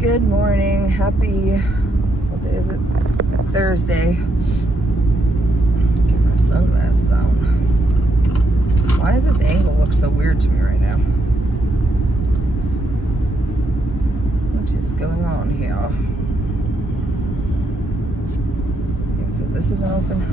Good morning. Happy, what day is it? Thursday. Get my sunglasses on. Why does this angle look so weird to me right now? What is going on here? Because this isn't open.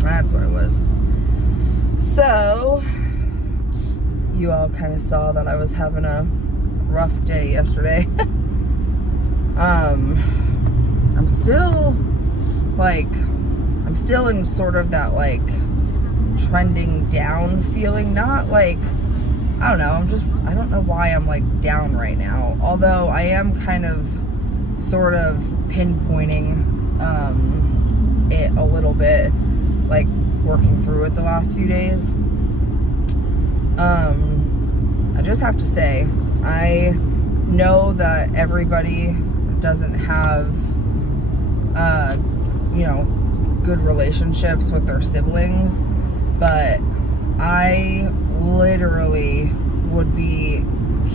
That's what it was. So, you all kind of saw that I was having a rough day yesterday. I'm still in sort of that like trending down feeling, not like, I don't know, I don't know why I'm like down right now. Although I am kind of sort of pinpointing it a little bit, like working through it the last few days. I just have to say, I know that everybody doesn't have, you know, good relationships with their siblings, but I literally would be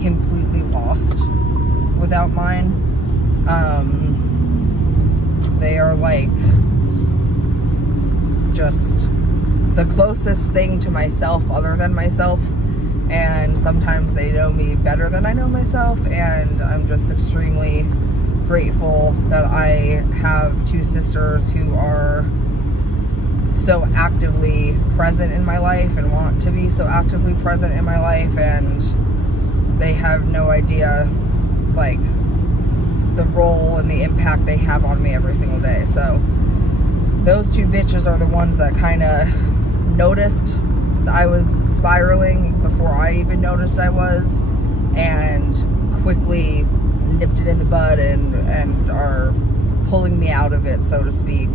completely lost without mine. They are like just the closest thing to myself other than myself, and sometimes they know me better than I know myself, and I'm just extremely grateful that I have two sisters who are so actively present in my life and want to be so actively present in my life, and they have no idea like the role and the impact they have on me every single day. So those two bitches are the ones that kind of noticed I was spiraling before I even noticed I was, and quickly nipped it in the bud and are pulling me out of it, so to speak.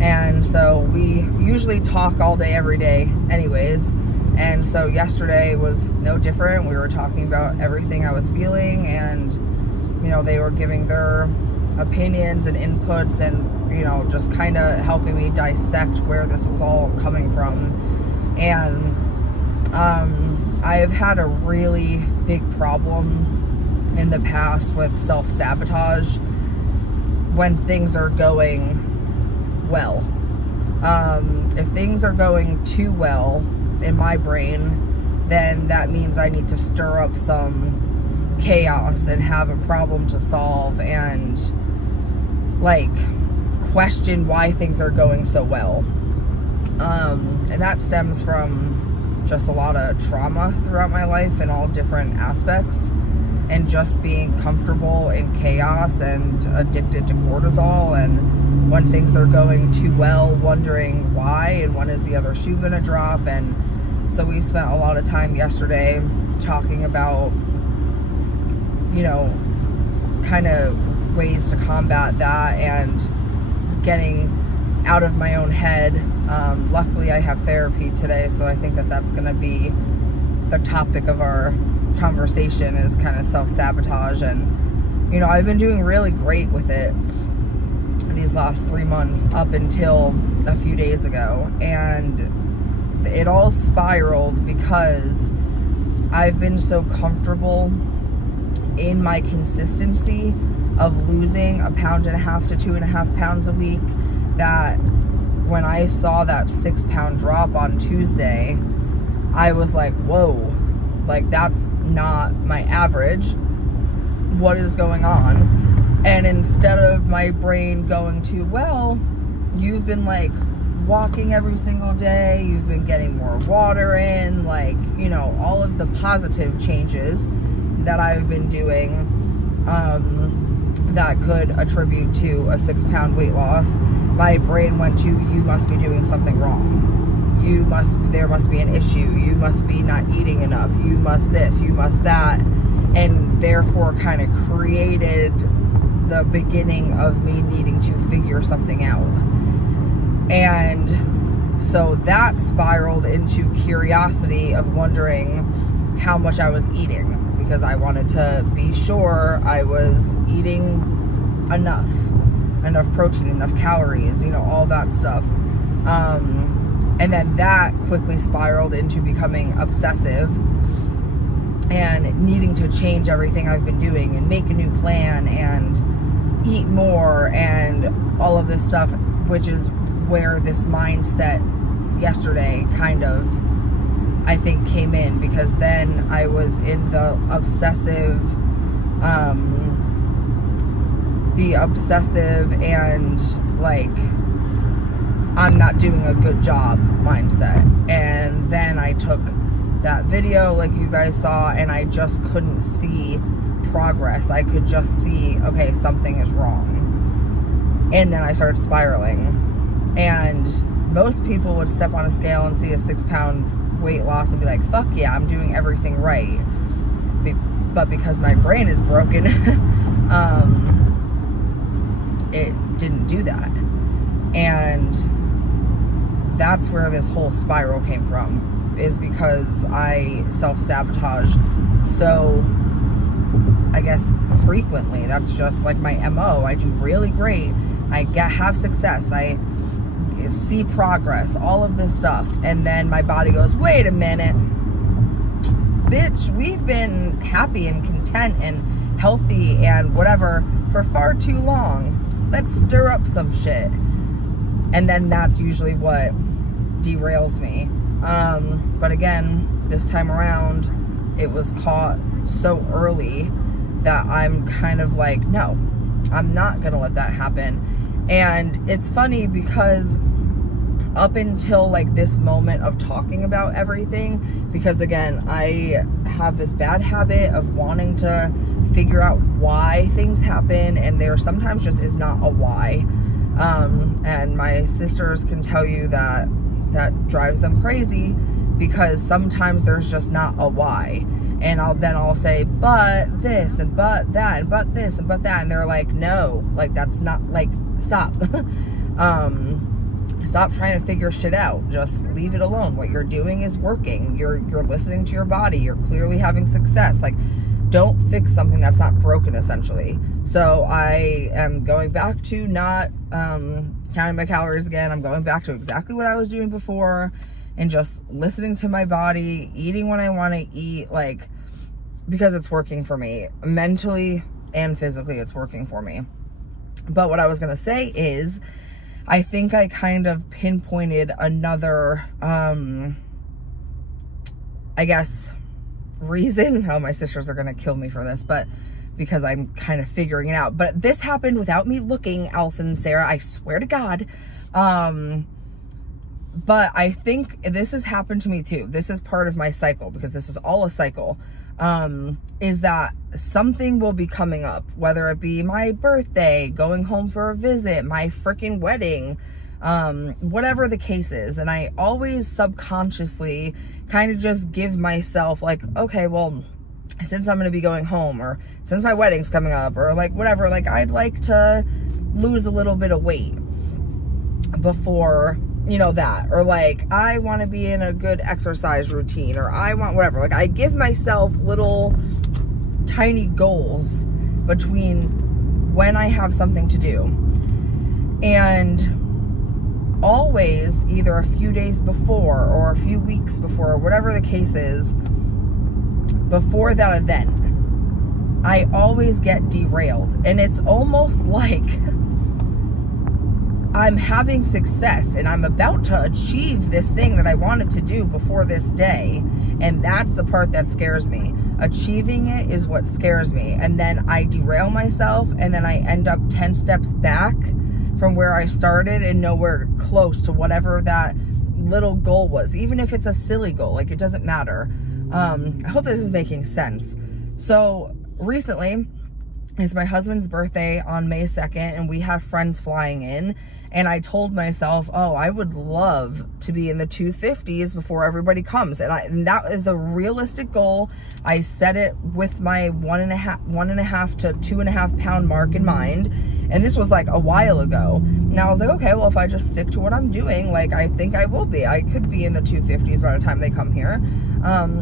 And so we usually talk all day, every day anyways. And so yesterday was no different. We were talking about everything I was feeling, and, you know, they were giving their opinions and inputs, and, you know, just kind of helping me dissect where this was all coming from. And I have had a really big problem in the past with self-sabotage when things are going well. If things are going too well in my brain, then that means I need to stir up some chaos and have a problem to solve, and like question why things are going so well. And that stems from just a lot of trauma throughout my life in all different aspects, and just being comfortable in chaos and addicted to cortisol, and when things are going too well, wondering why and when is the other shoe gonna drop. And so we spent a lot of time yesterday talking about, you know, kind of ways to combat that and getting out of my own head. Luckily I have therapy today, so I think that that's gonna be the topic of our conversation, is kind of self-sabotage. And, you know, I've been doing really great with it these last 3 months up until a few days ago, and it all spiraled because I've been so comfortable in my consistency of losing 1.5 to 2.5 pounds a week, that when I saw that 6-pound drop on Tuesday, I was like, whoa, like that's not my average. What is going on? And instead of my brain going to, well, you've been like walking every single day, you've been getting more water in, like, you know, all of the positive changes that I've been doing that could attribute to a 6-pound weight loss, my brain went to, you must be doing something wrong. There must be an issue. You must be not eating enough. You must this, you must that. And therefore kind of created the beginning of me needing to figure something out. And so that spiraled into curiosity of wondering how much I was eating, because I wanted to be sure I was eating enough protein, enough calories, you know, all that stuff. And then that quickly spiraled into becoming obsessive and needing to change everything I've been doing and make a new plan and eat more and all of this stuff, which is where this mindset yesterday kind of, I think, came in, because then I was in the obsessive and like, I'm not doing a good job mindset. And then I took that video like you guys saw, and I just couldn't see progress. I could just see, okay, something is wrong. And then I started spiraling. And most people would step on a scale and see a 6-pound weight loss and be like, fuck yeah, I'm doing everything right. But because my brain is broken, it didn't do that. And that's where this whole spiral came from, is because I self-sabotage so, I guess, frequently. That's just like my MO. I do really great. I have success. I see progress, all of this stuff. And then my body goes, wait a minute, bitch, we've been happy and content and healthy and whatever for far too long. Let's stir up some shit. And then that's usually what derails me. But again, this time around, it was caught so early that I'm kind of like, no, I'm not gonna let that happen. And it's funny because up until like this moment of talking about everything, because again, I have this bad habit of wanting to figure out why things happen, and there sometimes just is not a why. And my sisters can tell you that that drives them crazy, because sometimes there's just not a why. And I'll say, but this and but that and but this and but that, and they're like, no, like that's not, like, stop. Stop trying to figure shit out. Just leave it alone. What you're doing is working. You're listening to your body. You're clearly having success. Like, don't fix something that's not broken, essentially. So I am going back to not counting my calories again. I'm going back to exactly what I was doing before, and just listening to my body, eating when I want to eat, like, because it's working for me. Mentally and physically, it's working for me. But what I was going to say is, I think I kind of pinpointed another, I guess, reason. Oh, my sisters are going to kill me for this, but because I'm kind of figuring it out. But this happened without me looking, Allison and Sarah, I swear to God. But I think this has happened to me too. This is part of my cycle, because this is all a cycle. Is that something will be coming up, whether it be my birthday, going home for a visit, my freaking wedding, whatever the case is. And I always subconsciously kind of just give myself like, okay, well, since I'm going to be going home, or since my wedding's coming up, or like whatever, like I'd like to lose a little bit of weight before, you know, that, or like I want to be in a good exercise routine, or I want whatever. Like I give myself little tiny goals between when I have something to do, and always either a few days before or a few weeks before, or whatever the case is, before that event, I always get derailed. And it's almost like I'm having success and I'm about to achieve this thing that I wanted to do before this day. And that's the part that scares me. Achieving it is what scares me. And then I derail myself, and then I end up 10 steps back from where I started and nowhere close to whatever that little goal was. Even if it's a silly goal, like it doesn't matter. I hope this is making sense. So recently, it's my husband's birthday on May 2nd, and we have friends flying in. And I told myself, oh, I would love to be in the 250s before everybody comes. And that is a realistic goal. I set it with my 1.5 to 2.5 pound mark in mind. And this was like a while ago. Now I was like, okay, well, if I just stick to what I'm doing, like I think I will be. I could be in the 250s by the time they come here.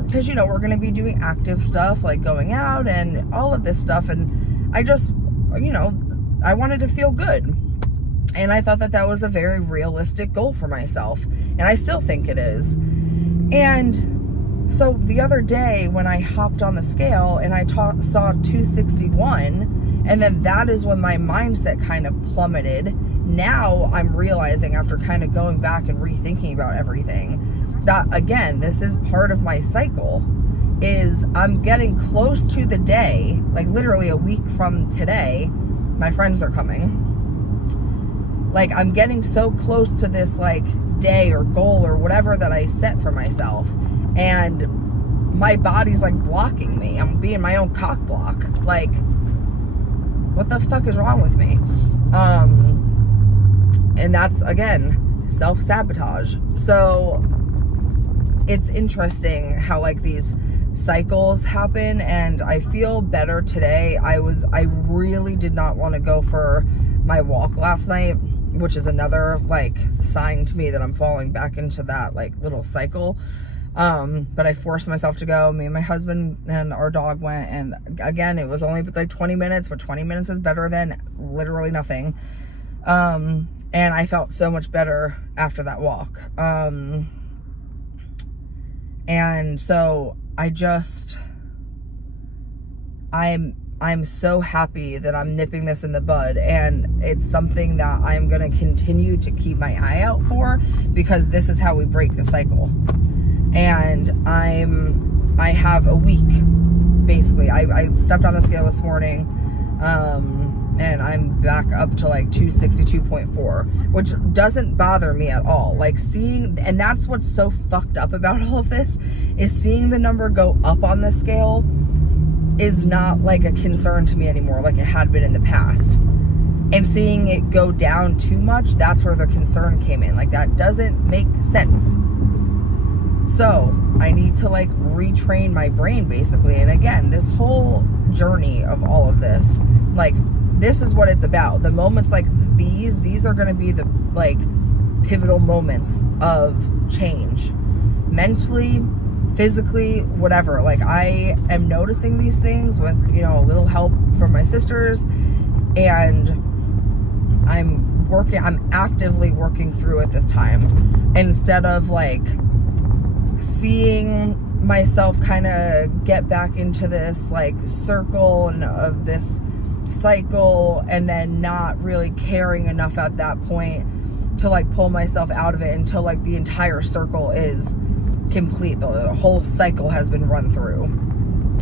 Because, you know, we're going to be doing active stuff, like going out and all of this stuff. And I just, you know, I wanted to feel good. And I thought that that was a very realistic goal for myself. And I still think it is. And So the other day when I hopped on the scale and I saw 261, and then that is when my mindset kind of plummeted. Now I'm realizing, after kind of going back and rethinking about everything, that again, this is part of my cycle. Is I'm getting close to the day, like literally a week from today, my friends are coming. Like, I'm getting so close to this like day or goal or whatever that I set for myself, and my body's like blocking me. I'm being my own cock block. Like, what the fuck is wrong with me? And that's, again, self-sabotage. So it's interesting how like these cycles happen, and I feel better today. I really did not want to go for my walk last night, which is another like sign to me that I'm falling back into that like little cycle. But I forced myself to go. Me and my husband and our dog went, and again, it was only like 20 minutes, but 20 minutes is better than literally nothing. And I felt so much better after that walk. And so I'm so happy that I'm nipping this in the bud, and it's something that I'm going to continue to keep my eye out for, because this is how we break the cycle. And I have a week, basically. I stepped on the scale this morning, and I'm back up to like 262.4, which doesn't bother me at all. Like, seeing, and that's what's so fucked up about all of this, is seeing the number go up on the scale is not like a concern to me anymore like it had been in the past. And seeing it go down too much, that's where the concern came in. Like, that doesn't make sense. So I need to like retrain my brain, basically. And again, this whole journey of all of this, like, this is what it's about. The moments like these are going to be the like pivotal moments of change, mentally, physically, whatever. Like, I am noticing these things with, you know, a little help from my sisters, and I'm actively working through it this time, instead of like seeing myself kind of get back into this like circle and of this cycle, and then not really caring enough at that point to like pull myself out of it until like the entire circle is complete. The whole cycle has been run through.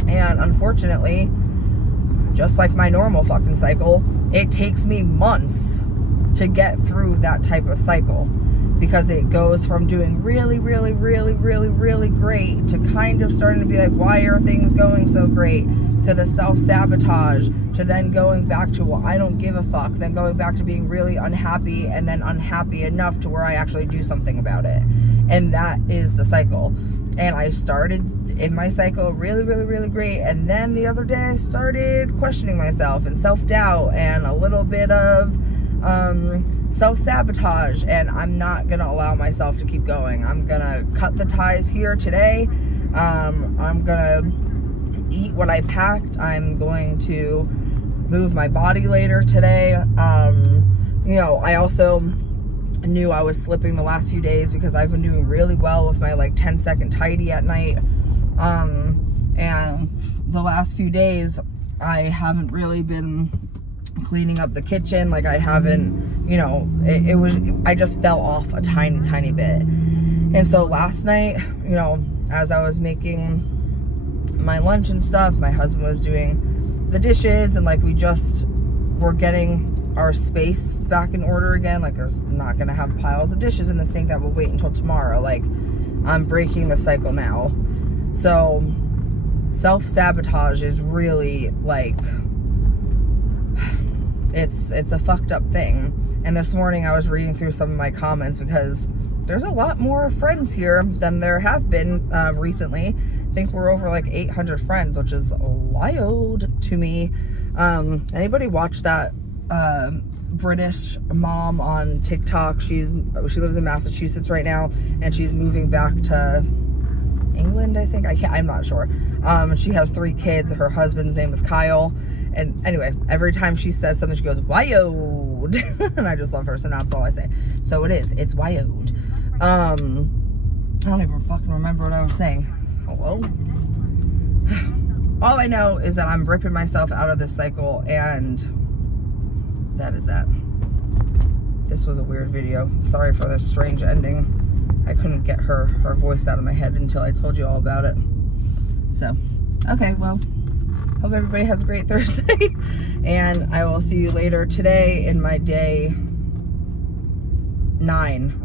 And unfortunately, just like my normal fucking cycle, it takes me months to get through that type of cycle, because it goes from doing really, really, really, really, really great to kind of starting to be like, why are things going so great, to the self-sabotage, to then going back to, well, I don't give a fuck, then going back to being really unhappy, and then unhappy enough to where I actually do something about it. And that is the cycle. And I started in my cycle really, really, really great, and then the other day I started questioning myself and self-doubt and a little bit of self-sabotage, and I'm not gonna allow myself to keep going. I'm gonna cut the ties here today. I'm gonna eat what I packed. I'm going to move my body later today. You know, I also knew I was slipping the last few days because I've been doing really well with my like 10-second tidy at night. And the last few days I haven't really been cleaning up the kitchen. Like, I haven't, you know, I just fell off a tiny bit. And so last night, you know, as I was making my lunch and stuff, my husband was doing the dishes, and like, we just were getting our space back in order again. Like, there's not gonna have piles of dishes in the sink that will wait until tomorrow. Like, I'm breaking the cycle now. So self-sabotage is really like, it's a fucked up thing. And this morning I was reading through some of my comments, because there's a lot more friends here than there have been recently. I think we're over like 800 friends, which is wild to me. Anybody watch that British mom on TikTok? She lives in Massachusetts right now, and she's moving back to England, I think. I'm not sure. She has 3 kids. Her husband's name is Kyle. And anyway, every time she says something, she goes, wild. And I just love her, so that's all I say. So it's wild. I don't even fucking remember what I was saying. Hello? All I know is that I'm ripping myself out of this cycle, and that is that. This was a weird video. Sorry for this strange ending. I couldn't get her voice out of my head until I told you all about it. So, okay, well, hope everybody has a great Thursday. And I will see you later today in my day 9.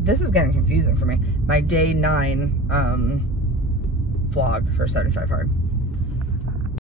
This is getting confusing for me. My day 9 vlog for 75 Hard.